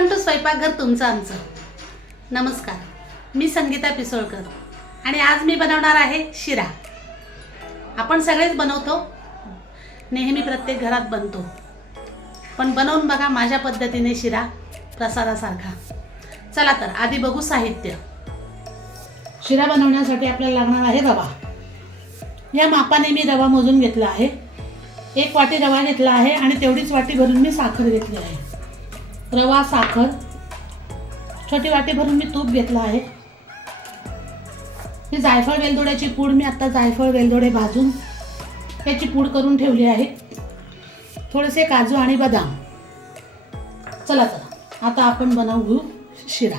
Welcome to स्वयंपाकघर तुमचं आमचं. नमस्कार, मी संगीता पिसोळकर आणि आज मी बनवणार आहे शिरा. आपण सगळेच बनवतो, नेहमी प्रत्येक घरात बनतो, पण बनवून बघा माझ्या पद्धतीने शिरा प्रसादासारखा. चला तर आधी बघू साहित्य. शिरा बनवण्यासाठी आपल्याला लागणार आहे रवा. या मापाने मी रवा मोजून घेतला आहे. 1 वाटी रवा घेतला आहे आणि तेवढीच वाटी भरून मी साखर घेतली आहे. रवा, साखर, छोटी वाटी भरून मी तूप घेतला आहे. ही जायफळ वेलदोड्याची पूड, मी आता जायफळ वेलदोडे भाजून त्याची पूड करून ठेवली आहे. थोडेसे काजू आणि बदाम. चला तर आता आपण बनवू शिरा.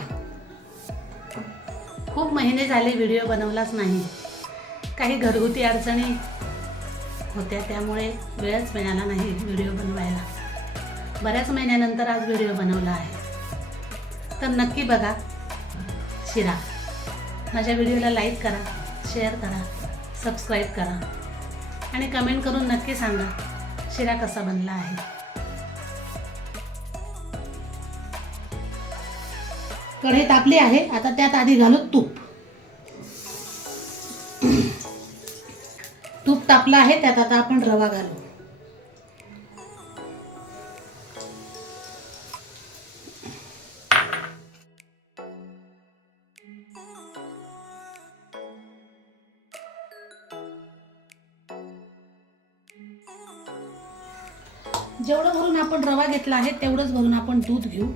खूप महिने झाले व्हिडिओ बनवलाच नाही. काही घरगुती अडचणी होत्या, त्यामुळे वेळच मिळाला नाही व्हिडिओ बनवायला. बऱ्याच महिन्यानंतर आज व्हिडिओ बनवला आहे. तर नक्की बघा शिरा. माझ्या व्हिडिओला लाईक करा, शेअर करा, सबस्क्राईब करा आणि कमेंट करून नक्की सांगा शिरा कसा बनला आहे. कढई तापली आहे, आता त्यात आधी घालू तूप. तूप तापलं आहे, त्यात आता आपण रवा घालू. जेवढं भरून आपण रवा घेतला आहे तेवढंच भरून आपण दूध घेऊ.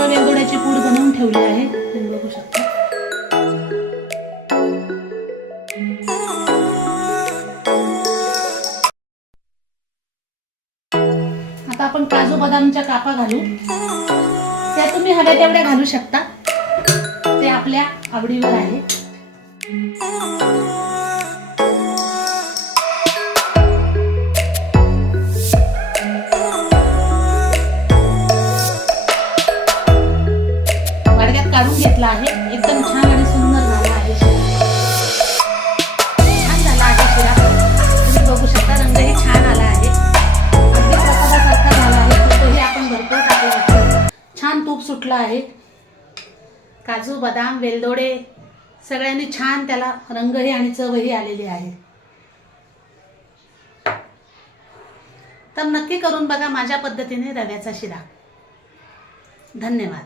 वेलदोड्याची पूड बनवून ठेवली आहे, तुम्ही बघू शकता. आता आपण काजू बदामच्या कापा घालू. त्या तुम्ही हव्या तेवढ्या घालू शकता, ते आपल्या आवडीवर आहे. काढून घेतला आहे. एकदम छान आणि सुंदर झाला आहे शिरा. छान झाला आहे शिरा, तुम्ही बघू शकता. रंगही छान आला आहे. अगदी फुटला आहे. काजू, बदाम, वेलदोडे सगळ्यांनी छान त्याला रंगही आणि चवही आलेली आहे. तर नक्की करून बघा माझ्या पद्धतीने रव्याचा शिरा. धन्यवाद.